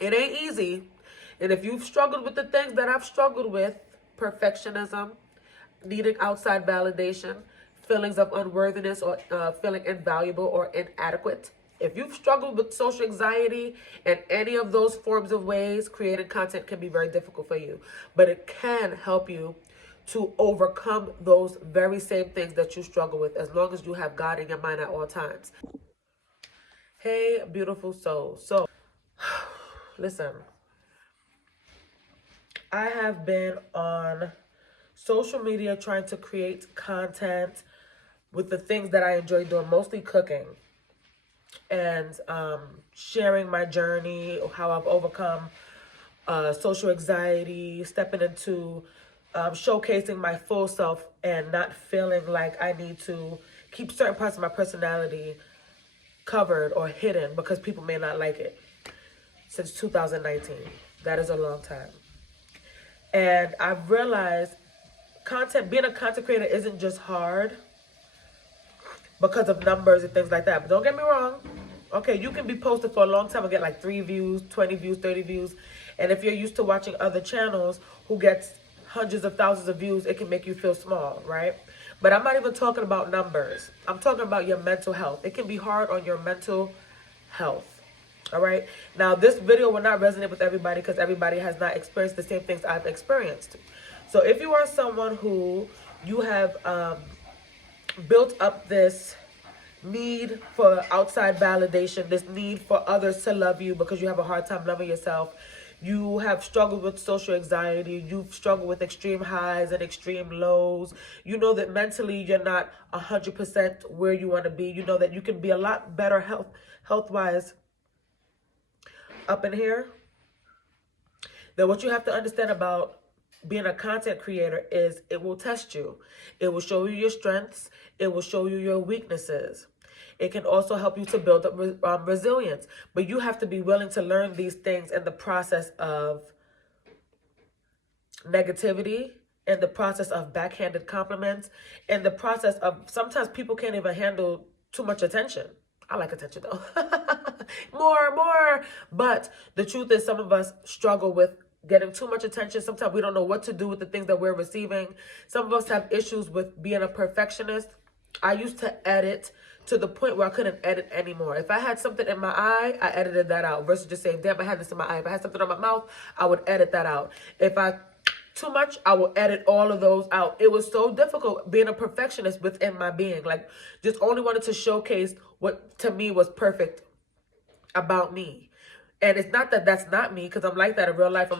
It ain't easy. And if you've struggled with the things that I've struggled with, perfectionism, needing outside validation, feelings of unworthiness or feeling invaluable or inadequate, if you've struggled with social anxiety in any of those forms of ways, creating content can be very difficult for you. But it can help you to overcome those very same things that you struggle with as long as you have God in your mind at all times. Hey, beautiful soul. So, listen, I have been on social media trying to create content with the things that I enjoy doing, mostly cooking and sharing my journey, how I've overcome social anxiety, stepping into showcasing my full self and not feeling like I need to keep certain parts of my personality covered or hidden because people may not like it. Since 2019, that is a long time. And I've realized being a content creator isn't just hard because of numbers and things like that. But don't get me wrong. Okay, you can be posted for a long time and get like 3 views, 20 views, 30 views. And if you're used to watching other channels who gets hundreds of thousands of views, it can make you feel small, right? But I'm not even talking about numbers. I'm talking about your mental health. It can be hard on your mental health. All right. Now, this video will not resonate with everybody because everybody has not experienced the same things I've experienced. So if you are someone who you have built up this need for outside validation, this need for others to love you because you have a hard time loving yourself, you have struggled with social anxiety, you've struggled with extreme highs and extreme lows, you know that mentally you're not 100% where you want to be, you know that you can be a lot better health-wise up in here, then what you have to understand about being a content creator is it will test you. It will show you your strengths. It will show you your weaknesses. It can also help you to build up resilience. But you have to be willing to learn these things in the process of negativity, in the process of backhanded compliments, in the process of sometimes people can't even handle too much attention. I like attention though. more. But the truth is some of us struggle with getting too much attention. Sometimes we don't know what to do with the things that we're receiving. Some of us have issues with being a perfectionist. I used to edit to the point where I couldn't edit anymore. If I had something in my eye, I edited that out versus just saying, damn, I had this in my eye. If I had something on my mouth, I would edit that out. If I too much, I will edit all of those out. It was so difficult being a perfectionist within my being. Like, just only wanted to showcase what to me was perfect about me. And it's not that that's not me, because I'm like that in real life.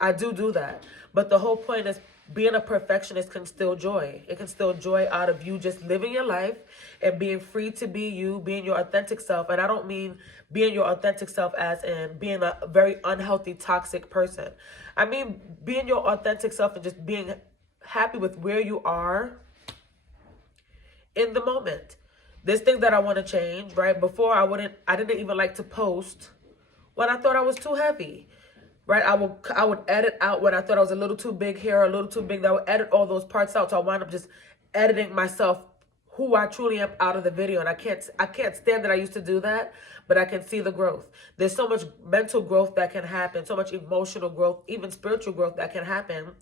I do that. But the whole point is being a perfectionist can still joy. It can still joy out of you just living your life and being free to be you, being your authentic self. And I don't mean being your authentic self as in being a very unhealthy, toxic person. I mean being your authentic self and just being happy with where you are in the moment. There's things that I want to change, right? Before I didn't even like to post when I thought I was too heavy. Right, I would edit out when I thought I was a little too big here, a little too big. I would edit all those parts out, so I wind up just editing myself, who I truly am, out of the video. And I can't stand that I used to do that, but I can see the growth. There's so much mental growth that can happen, so much emotional growth, even spiritual growth that can happen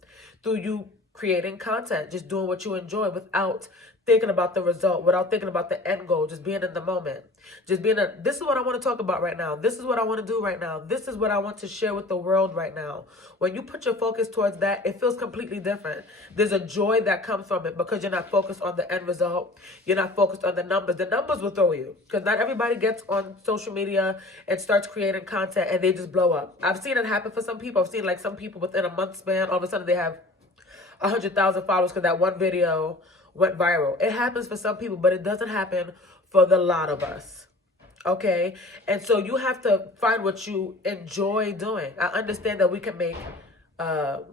through you creating content, just doing what you enjoy without thinking about the result, without thinking about the end goal, just being in the moment. This is what I want to talk about right now. This is what I want to do right now. This is what I want to share with the world right now. When you put your focus towards that, it feels completely different. There's a joy that comes from it because you're not focused on the end result. You're not focused on the numbers. The numbers will throw you because not everybody gets on social media and starts creating content and they just blow up. I've seen it happen for some people. I've seen like some people within a month span, all of a sudden they have 100,000 followers because that one video went viral. It happens for some people, but it doesn't happen for the lot of us. Okay? And so you have to find what you enjoy doing. I understand that we can make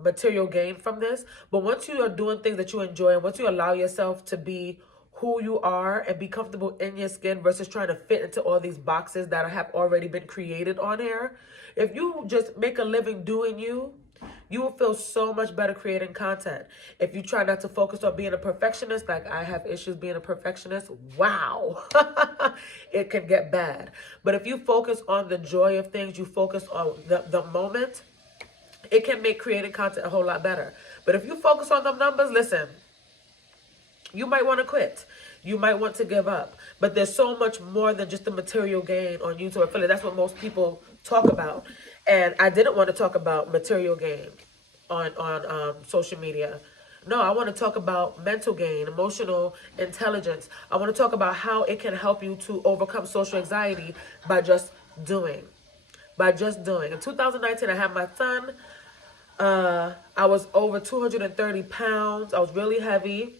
material gain from this, but once you are doing things that you enjoy and once you allow yourself to be who you are and be comfortable in your skin versus trying to fit into all these boxes that have already been created on here, if you just make a living doing you, You will feel so much better creating content. If you try not to focus on being a perfectionist, like I have issues being a perfectionist, wow, it can get bad. But if you focus on the joy of things, you focus on the moment, it can make creating content a whole lot better. But if you focus on them numbers, listen, you might want to quit. You might want to give up. But there's so much more than just the material gain on YouTube. I feel like that's what most people talk about. And I didn't want to talk about material gain on social media. No, I want to talk about mental gain, emotional intelligence. I want to talk about how it can help you to overcome social anxiety by just doing. By just doing. In 2019, I had my son. I was over 230 pounds. I was really heavy.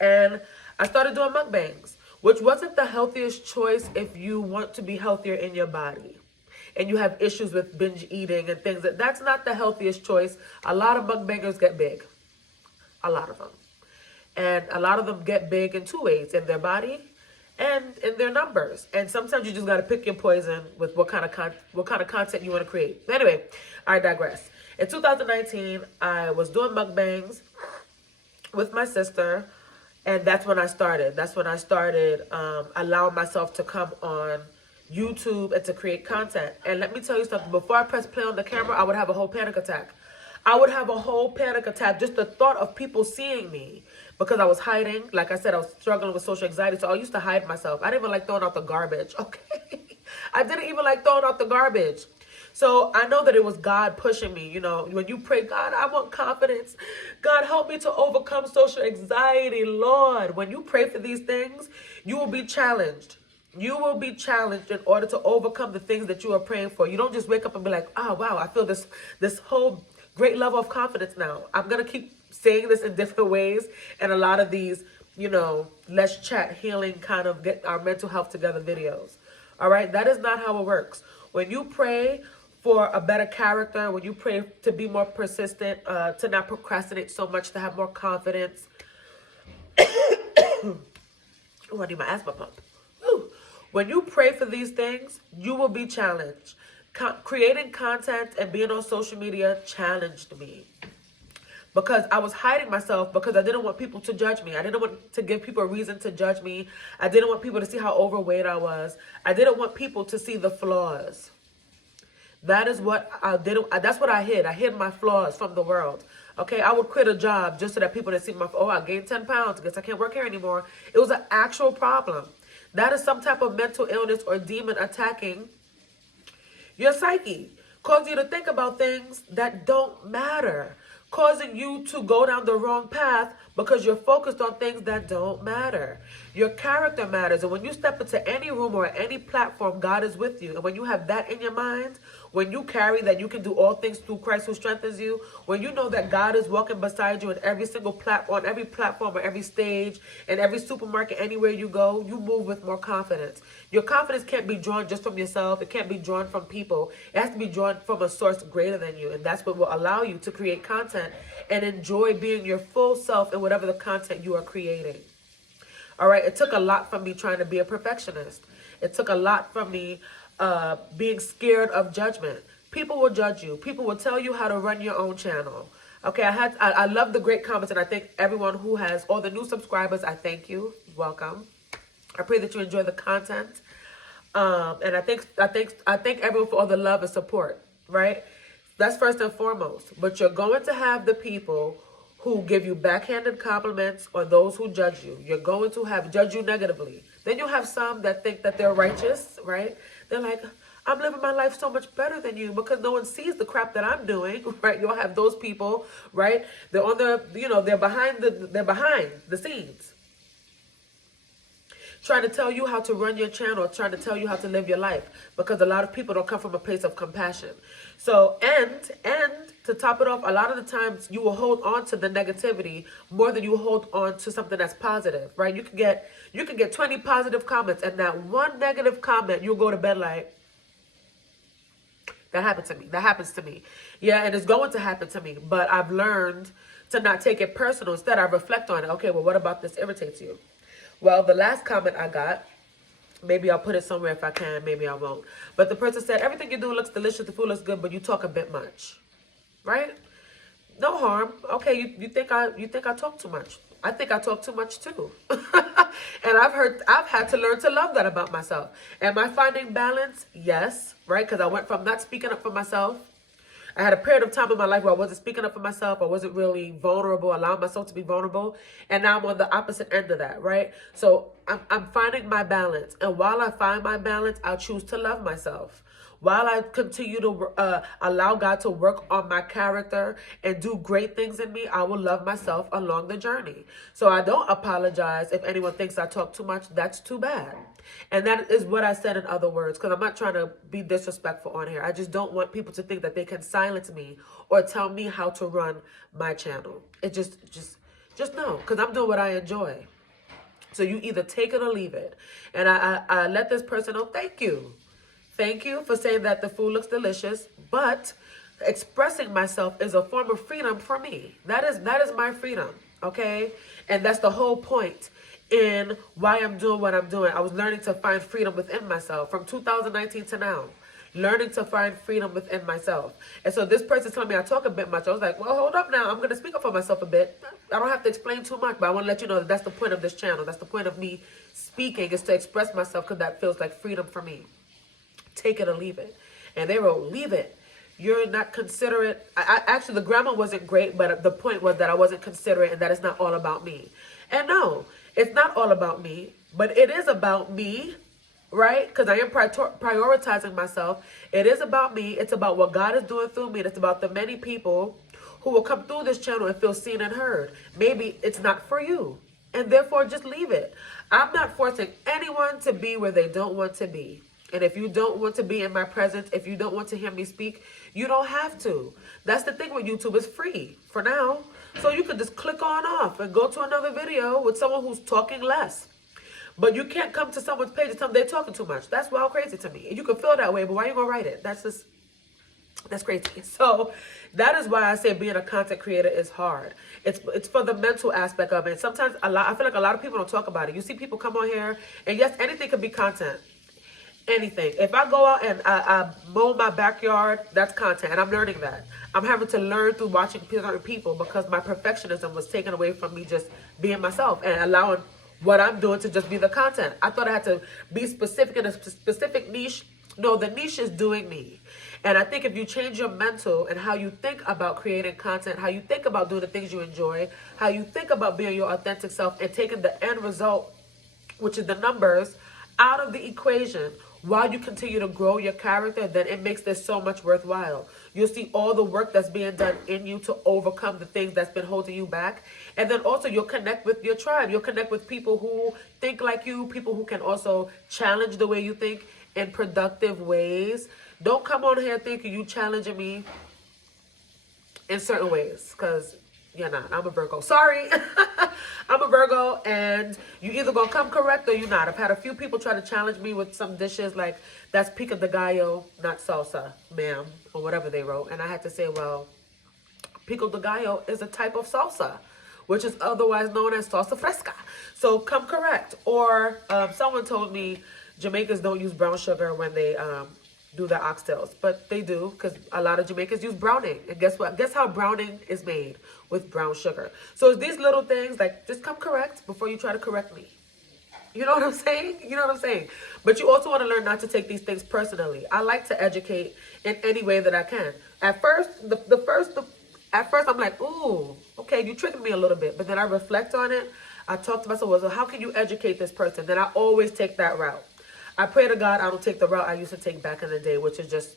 And I started doing mukbangs, which wasn't the healthiest choice if you want to be healthier in your body and you have issues with binge eating and things. That's not the healthiest choice. A lot of mukbangers get big. A lot of them. And a lot of them get big in two ways, in their body and in their numbers. And sometimes you just got to pick your poison with what kind of content you want to create. Anyway, I digress. In 2019, I was doing mukbangs with my sister. And that's when I started. That's when I started allowing myself to come on YouTube and to create content. And let me tell you something. Before I press play on the camera, I would have a whole panic attack. I would have a whole panic attack. Just the thought of people seeing me. Because I was hiding. Like I said, I was struggling with social anxiety. So I used to hide myself. I didn't even like throwing out the garbage. Okay? I didn't even like throwing out the garbage. So I know that it was God pushing me. You know, when you pray, God, I want confidence. God, help me to overcome social anxiety, Lord. When you pray for these things, you will be challenged. You will be challenged in order to overcome the things that you are praying for. You don't just wake up and be like, oh, wow, I feel this whole great level of confidence now. I'm going to keep saying this in different ways. And a lot of these, you know, let's chat, healing, kind of get our mental health together videos. All right? That is not how it works. When you pray for a better character, when you pray to be more persistent, to not procrastinate so much, to have more confidence. Oh, I need my asthma pump. Whew. When you pray for these things, you will be challenged. Creating content and being on social media challenged me. Because I was hiding myself because I didn't want people to judge me. I didn't want to give people a reason to judge me. I didn't want people to see how overweight I was. I didn't want people to see the flaws. That is what I did. That's what I hid. I hid my flaws from the world. Okay, I would quit a job just so that people didn't see my, oh, I gained 10 pounds. I guess I can't work here anymore. It was an actual problem. That is some type of mental illness or demon attacking your psyche, causing you to think about things that don't matter, causing you to go down the wrong path because you're focused on things that don't matter. Your character matters. And when you step into any room or any platform, God is with you. And when you have that in your mind, when you carry that you can do all things through Christ who strengthens you, when you know that God is walking beside you in every single platform, on every platform or every stage, in every supermarket, anywhere you go, you move with more confidence. Your confidence can't be drawn just from yourself. It can't be drawn from people. It has to be drawn from a source greater than you. And that's what will allow you to create content and enjoy being your full self in whatever the content you are creating. All right, it took a lot from me trying to be a perfectionist. It took a lot from me being scared of judgment. People will judge you. People will tell you how to run your own channel. Okay, I love the great comments, and I thank everyone who has, all the new subscribers, I thank you. Welcome. I pray that you enjoy the content. And I thank everyone for all the love and support, right? That's first and foremost. But you're going to have the people who give you backhanded compliments or those who judge you. You're going to have judge you negatively. Then you'll have some that think that they're righteous, right? They're like, I'm living my life so much better than you because no one sees the crap that I'm doing, right? You'll have those people, right? They're on the, they're behind the scenes, trying to tell you how to run your channel, trying to tell you how to live your life, because a lot of people don't come from a place of compassion. So, and to top it off, a lot of the times you will hold on to the negativity more than you hold on to something that's positive, right? You can get 20 positive comments, and that one negative comment, you'll go to bed like, that happened to me. That happens to me. Yeah, and it's going to happen to me. But I've learned to not take it personal. Instead, I reflect on it. Okay, well, what about this irritates you? Well, the last comment I got, maybe I'll put it somewhere if I can, maybe I won't. But the person said, everything you do looks delicious, the food looks good, but you talk a bit much. Right? No harm. Okay, you think I talk too much. I think I talk too much too. And I've had to learn to love that about myself. Am I finding balance? Yes, right? Because I went from not speaking up for myself. I had a period of time in my life where I wasn't speaking up for myself. I wasn't really vulnerable, allowing myself to be vulnerable. And now I'm on the opposite end of that, right? So I'm finding my balance. And while I find my balance, I'll choose to love myself. While I continue to allow God to work on my character and do great things in me, I will love myself along the journey. So I don't apologize if anyone thinks I talk too much. That's too bad. And that is what I said in other words, because I'm not trying to be disrespectful on here. I just don't want people to think that they can silence me or tell me how to run my channel. It just no, because I'm doing what I enjoy. So you either take it or leave it. And I let this person know, thank you. Thank you for saying that the food looks delicious, but expressing myself is a form of freedom for me. That is my freedom, okay? And that's the whole point in why I'm doing what I'm doing. I was learning to find freedom within myself from 2019 to now. Learning to find freedom within myself. And so this person's telling me I talk a bit much. I was like, well, hold up now. I'm going to speak up for myself a bit. I don't have to explain too much, but I want to let you know that that's the point of this channel. That's the point of me speaking, is to express myself, because that feels like freedom for me. Take it or leave it. And they wrote, leave it. You're not considerate. Actually, the grammar wasn't great, but the point was that I wasn't considerate and that it's not all about me. And no, it's not all about me, but it is about me, right? Because I am prioritizing myself. It is about me. It's about what God is doing through me. And it's about the many people who will come through this channel and feel seen and heard. Maybe it's not for you, and therefore just leave it. I'm not forcing anyone to be where they don't want to be. And if you don't want to be in my presence, if you don't want to hear me speak, you don't have to. That's the thing with YouTube. It's free for now. So you can just click on off and go to another video with someone who's talking less. But you can't come to someone's page and tell them they're talking too much. That's wild crazy to me. And you can feel that way, but why are you going to write it? That's crazy. So that is why I say being a content creator is hard. It's for the mental aspect of it. Sometimes I feel like a lot of people don't talk about it. You see people come on here, and yes, anything could be content. Anything. If I go out and I mow my backyard, that's content, and I'm learning that. I'm having to learn through watching certain people, because my perfectionism was taken away from me just being myself and allowing what I'm doing to just be the content. I thought I had to be specific in a specific niche. No, the niche is doing me. And I think if you change your mental and how you think about creating content, how you think about doing the things you enjoy, how you think about being your authentic self and taking the end result, which is the numbers, out of the equation, while you continue to grow your character, then it makes this so much worthwhile. You'll see all the work that's being done in you to overcome the things that's been holding you back. And then also you'll connect with your tribe. You'll connect with people who think like you, people who can also challenge the way you think in productive ways. Don't come on here thinking you challenging me in certain ways, because you're not. I'm a Virgo. Sorry. I'm a Virgo, and you either gonna come correct or you're not. I've had a few people try to challenge me with some dishes like, that's pico de gallo, not salsa, ma'am, or whatever they wrote. And I had to say, well, pico de gallo is a type of salsa, which is otherwise known as salsa fresca. So come correct. Or someone told me Jamaicans don't use brown sugar when they do their oxtails, but they do, because a lot of Jamaicans use browning. And guess what? Guess how browning is made? With brown sugar. So it's these little things, like, just come correct before you try to correct me. You know what I'm saying? You know what I'm saying? But you also want to learn not to take these things personally. I like to educate in any way that I can. At first, at first I'm like, ooh, okay, you triggered me a little bit. But then I reflect on it. I talk to myself, well, so how can you educate this person? Then I always take that route. I pray to God I don't take the route I used to take back in the day, which is just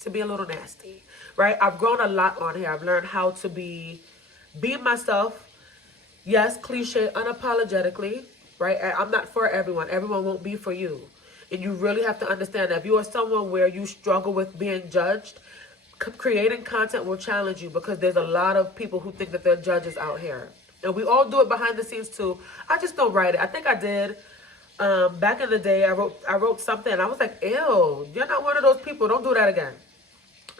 to be a little nasty, right? I've grown a lot on here. I've learned how to be myself. Yes, cliche, unapologetically, right? I'm not for everyone. Everyone won't be for you. And you really have to understand that if you are someone where you struggle with being judged, creating content will challenge you, because there's a lot of people who think that they're judges out here. And we all do it behind the scenes too. I just don't write it. I think I did. Back in the day, I wrote something, and I was like, ew, you're not one of those people. Don't do that again.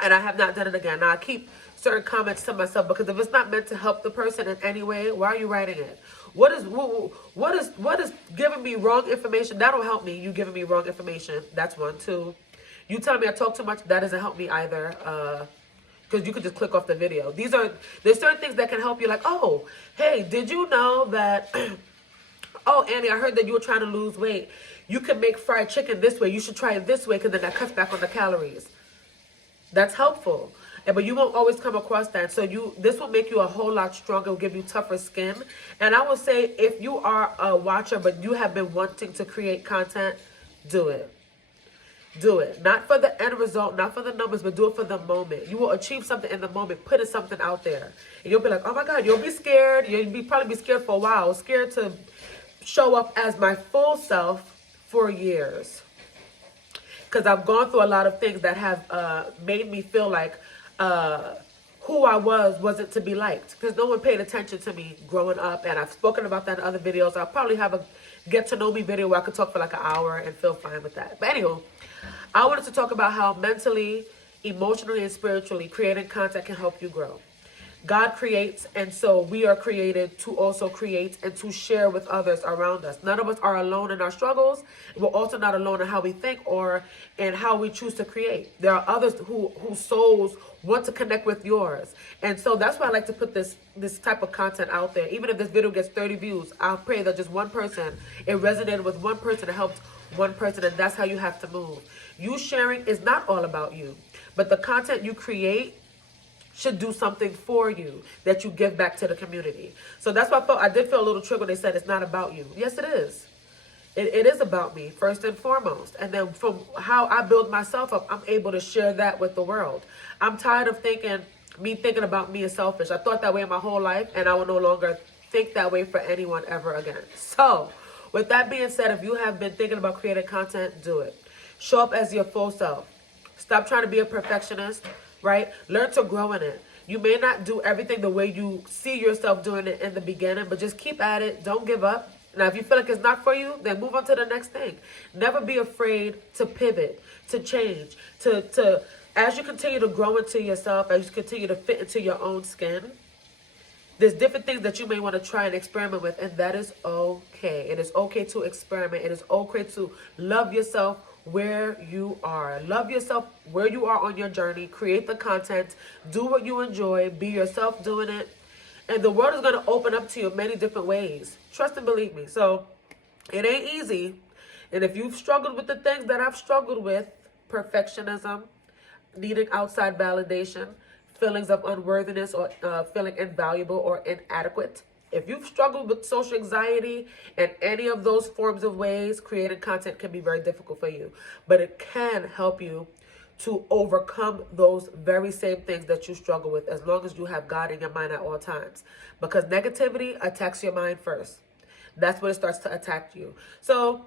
And I have not done it again. Now, I keep certain comments to myself, because if it's not meant to help the person in any way, why are you writing it? What is giving me wrong information? That don't help me. You giving me wrong information. That's one. Two, you telling me I talk too much. That doesn't help me either. because you could just click off the video. There's certain things that can help you, like, oh, hey, did you know that, oh, Annie, I heard that you were trying to lose weight. You can make fried chicken this way. You should try it this way, because then that cuts back on the calories. That's helpful. But you won't always come across that. So this will make you a whole lot stronger, will give you tougher skin. And I will say, if you are a watcher, but you have been wanting to create content, do it. Do it. Not for the end result, not for the numbers, but do it for the moment. You will achieve something in the moment, putting something out there. And you'll be like, oh my God, you'll be scared. Probably be scared for a while. Scared to show up as my full self for years. Because I've gone through a lot of things that have made me feel like who I wasn't to be liked. Because no one paid attention to me growing up. And I've spoken about that in other videos. I'll probably have a get to know me video where I could talk for like an hour and feel fine with that. But anywho, I wanted to talk about how mentally, emotionally, and spiritually creating content can help you grow. God creates, and so we are created to also create and to share with others around us. None of us are alone in our struggles. We're also not alone in how we think or in how we choose to create. There are others whose souls want to connect with yours. And so that's why I like to put this type of content out there. Even if this video gets 30 views, I'll pray that just one person, it resonated with one person, it helped one person, and that's how you have to move. You sharing is not all about you, but the content you create should do something for you that you give back to the community. So that's why I did feel a little triggered when they said it's not about you. Yes, it is. It is about me first and foremost. And then from how I build myself up, I'm able to share that with the world. I'm tired of thinking about me is selfish. I thought that way my whole life, and I will no longer think that way for anyone ever again. So with that being said, if you have been thinking about creating content, do it. Show up as your full self. Stop trying to be a perfectionist. Right? Learn to grow in it. You may not do everything the way you see yourself doing it in the beginning, but just keep at it. Don't give up. Now, if you feel like it's not for you, then move on to the next thing. Never be afraid to pivot, to change, to as you continue to grow into yourself, as you continue to fit into your own skin, there's different things that you may want to try and experiment with, and that is okay. It is okay to experiment. It is okay to love yourself where you are. Love yourself where you are on your journey. Create the content. Do what you enjoy. Be yourself doing it. And the world is going to open up to you in many different ways. Trust and believe me. So it ain't easy. And if you've struggled with the things that I've struggled with, perfectionism, needing outside validation, feelings of unworthiness or feeling invaluable or inadequate, if you've struggled with social anxiety and any of those forms of ways, creating content can be very difficult for you. But it can help you to overcome those very same things that you struggle with, as long as you have God in your mind at all times. Because negativity attacks your mind first. That's when it starts to attack you. So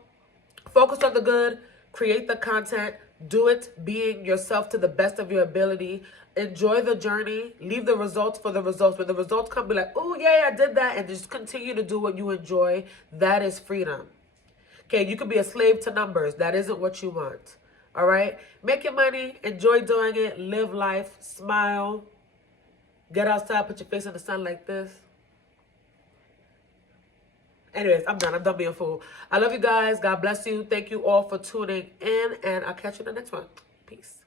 focus on the good, create the content, do it being yourself to the best of your ability. Enjoy the journey. Leave the results for the results. When the results come, be like, oh, yeah, I did that. And just continue to do what you enjoy. That is freedom. Okay, you could be a slave to numbers. That isn't what you want. All right? Make your money. Enjoy doing it. Live life. Smile. Get outside. Put your face in the sun like this. Anyways, I'm done. I'm done being a fool. I love you guys. God bless you. Thank you all for tuning in. And I'll catch you in the next one. Peace.